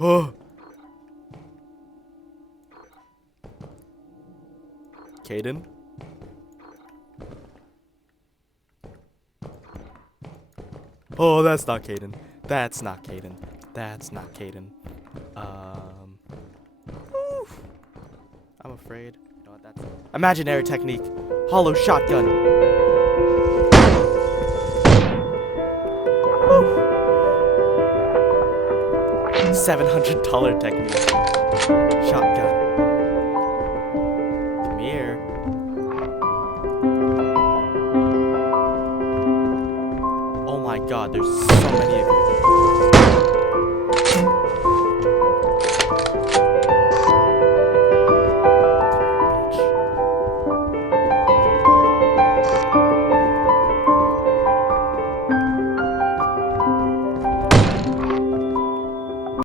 Oh. Caden? Oh, that's not Caden. That's not Caden. That's not Caden. Whew. I'm afraid. You know what? That's imaginary technique. Hollow shotgun. $700 technique. Shotgun. Come here. Oh my god, there's